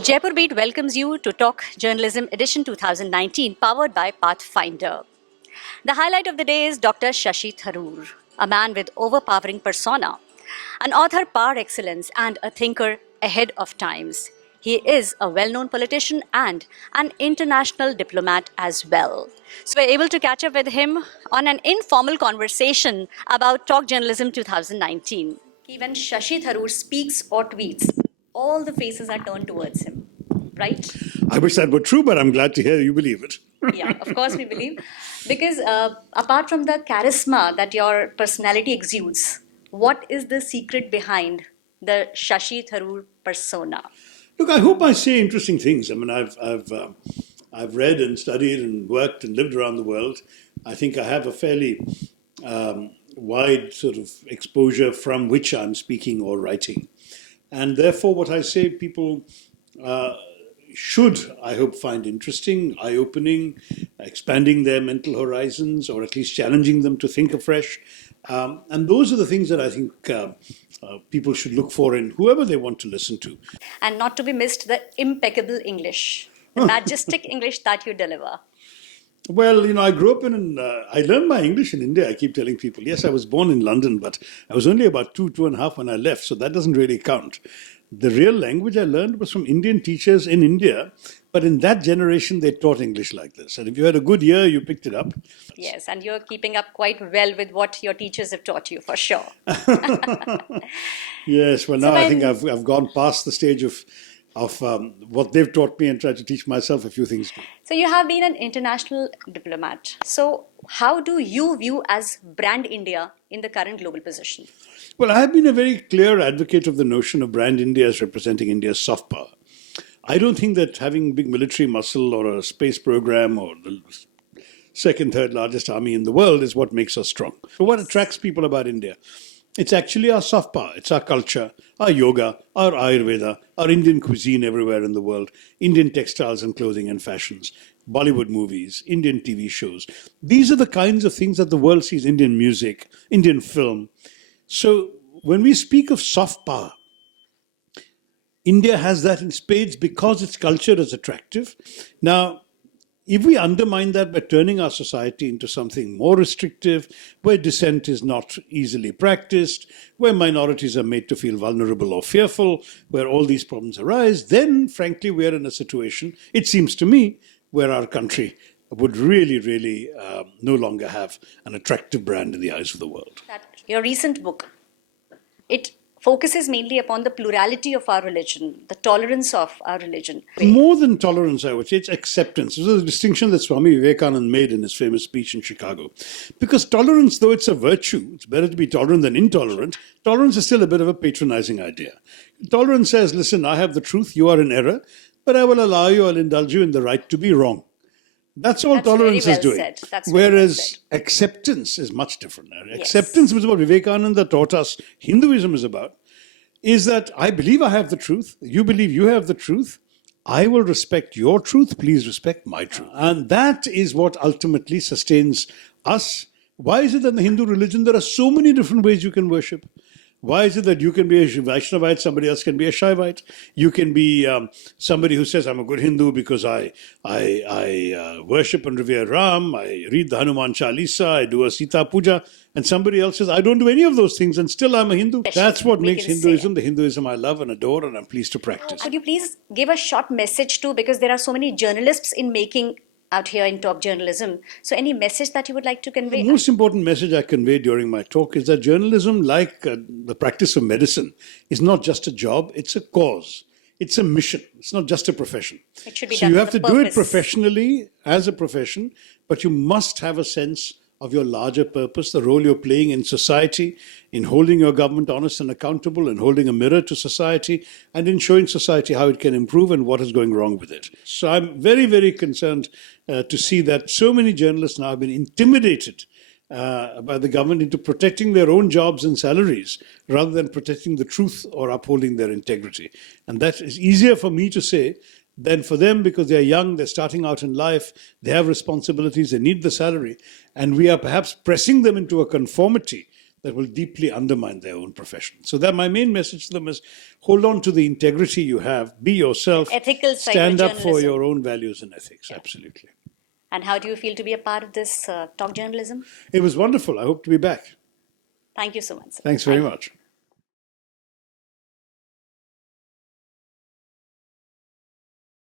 Jaipur Beat welcomes you to Talk Journalism Edition 2019, powered by Pathfinder. The highlight of the day is Dr. Shashi Tharoor, a man with overpowering persona, an author par excellence and a thinker ahead of times. He is a well-known politician and an international diplomat as well. So we're able to catch up with him on an informal conversation about Talk Journalism 2019. When Shashi Tharoor speaks or tweets, all the faces are turned towards him, right? I wish that were true, but I'm glad to hear you believe it. Yeah, of course we believe. Because apart from the charisma that your personality exudes, what is the secret behind the Shashi Tharoor persona? Look, I hope I say interesting things. I mean, I've read and studied and worked and lived around the world. I think I have a fairly wide sort of exposure from which I'm speaking or writing. And therefore, what I say, people should, I hope, find interesting, eye-opening, expanding their mental horizons, or at least challenging them to think afresh. And those are the things that I think people should look for in whoever they want to listen to. And not to be missed, the impeccable English, the majestic English that you deliver. Well, I grew up I learned my English in India. I keep telling people, yes, I was born in London, but I was only about two and a half when I left, so that doesn't really count. The real language I learned was from Indian teachers in India, but in that generation, they taught English like this. And if you had a good year, you picked it up. Yes, and you're keeping up quite well with what your teachers have taught you, for sure. Yes, well, now I think I've gone past the stage of what they've taught me and tried to teach myself a few things too. So you have been an international diplomat. So how do you view as brand India in the current global position? Well, I have been a very clear advocate of the notion of brand India as representing India's soft power. I don't think that having big military muscle or a space program or the second, third largest army in the world is what makes us strong. But what attracts people about India? It's actually our soft power. It's our culture, our yoga, our Ayurveda, our Indian cuisine everywhere in the world, Indian textiles and clothing and fashions, Bollywood movies, Indian TV shows. These are the kinds of things that the world sees, Indian music, Indian film. So when we speak of soft power, India has that in spades because its culture is attractive. Now, if we undermine that by turning our society into something more restrictive, where dissent is not easily practiced, where minorities are made to feel vulnerable or fearful, where all these problems arise, then frankly we are in a situation, it seems to me, where our country would really no longer have an attractive brand in the eyes of the world. Your recent book, it focuses mainly upon the plurality of our religion, the tolerance of our religion. More than tolerance, I would say, it's acceptance. This is a distinction that Swami Vivekananda made in his famous speech in Chicago. Because tolerance, though it's a virtue, it's better to be tolerant than intolerant, tolerance is still a bit of a patronizing idea. Tolerance says, listen, I have the truth, you are in error, but I will allow you, I'll indulge you in the right to be wrong. That's all tolerance is doing. Whereas acceptance is much different. Acceptance, which is what Vivekananda taught us Hinduism is about, is that I believe I have the truth, you believe you have the truth, I will respect your truth, please respect my truth. And that is what ultimately sustains us. Why is it that in the Hindu religion there are so many different ways you can worship? Why is it that you can be a Vaishnavite, somebody else can be a Shaivite? You can be somebody who says, I'm a good Hindu because I worship and revere Ram, I read the Hanuman Chalisa, I do a Sita Puja, and somebody else says, I don't do any of those things and still I'm a Hindu. That's what makes Hinduism the Hinduism I love and adore and I'm pleased to practice. Could you please give a short message too, because there are so many journalists in making out here in Talk Journalism. So any message that you would like to convey? The most important message I convey during my talk is that journalism, like the practice of medicine, is not just a job, it's a cause. It's a mission. It's not just a profession. It should be so done you have to with a do it purpose. Professionally as a profession, but you must have a sense of your larger purpose, the role you're playing in society, in holding your government honest and accountable, and holding a mirror to society, and in showing society how it can improve and what is going wrong with it. So I'm very concerned to see that so many journalists now have been intimidated by the government into protecting their own jobs and salaries rather than protecting the truth or upholding their integrity. And that is easier for me to say than for them because they're young, they're starting out in life, they have responsibilities, they need the salary, and we are perhaps pressing them into a conformity that will deeply undermine their own profession. So that my main message to them is hold on to the integrity you have, be yourself, Ethical side of stand up for journalism. your own values and ethics. Absolutely. And how do you feel to be a part of this talk journalism? It was wonderful. I hope to be back. Thank you so much, sir. Thanks very Thank you. much.